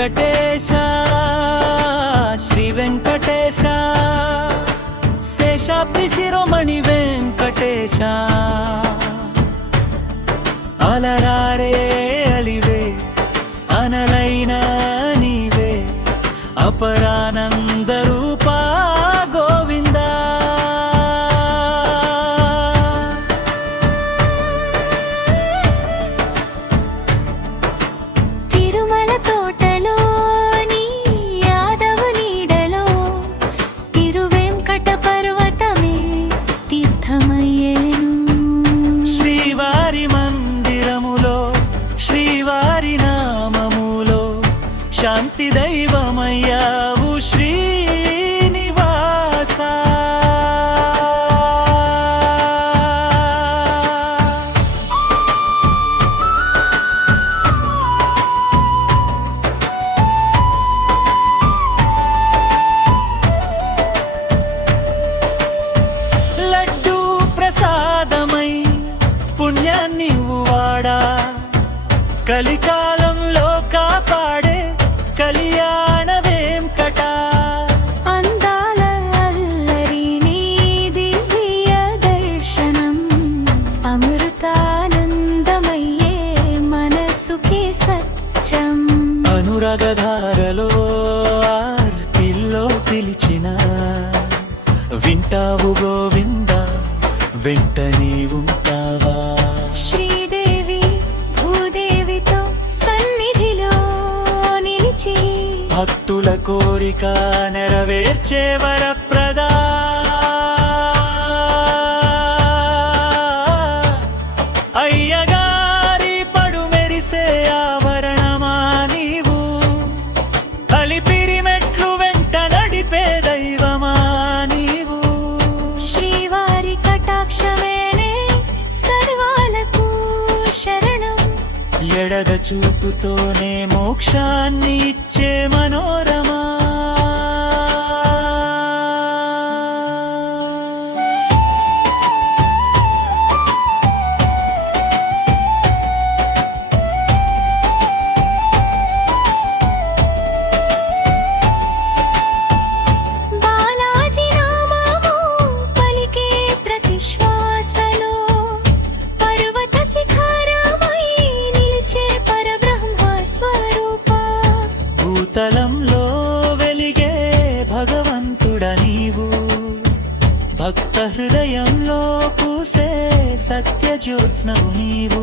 వెంకటేశ శ్రీ వెంకటేశ శేషాద్రి శిరోమణి వెంకటేశ అలరారే అలివే అనలైన నీవే అపరానంద రూపా గోవిందా తిరుమల తోటలోని యాదవ నీడలో తిరువెంకట పర్వతమే తీర్థమయ్యేను శ్రీవారి మందిరములో శ్రీవారి నామములో శాంతి దైవమయ్యావు శ్రీనివాస లడ్డూ ప్రసాదమై పుణ్యాన్ని వాడా కలికాలంలో కాపాడే కళ్యాణ వెంకట అందాల అల్లరి నీ దివ్య దర్శనం అమృతానందమయ్యే మనసుకి సత్యం అనురాగధారలో ఆర్తిల్లో పిలిచిన వింటావు గోవింద వెంట నీవుంటావా శ్రీదేవి భూదేవితో సన్నిధిలో నిలిచి భక్తుల కోరిక నెరవేర్చే వరప్రదా అయ్యగారి పడు మెరిసే ఆవరణమా నీవు అలిపిరి మెట్లు వెంట నడిపే దైవమా నీవు శ్రీవారి కటాక్షమేనే సర్వాలకు శరణం ఎడగ చూపుతోనే మోక్షాన్ని ఇచ్చే మనోరమా బాలాజీ నామము పలికే ప్రతి శ్వాసలో పర్వత శిఖరమై నిలిచే పరబ్రహ్మ స్వరూప భూతలంలో వెలిగే భగవంతుడ నీవు భక్త హృదయంలో పూసే సత్య జ్యోత్స్నవు నీవు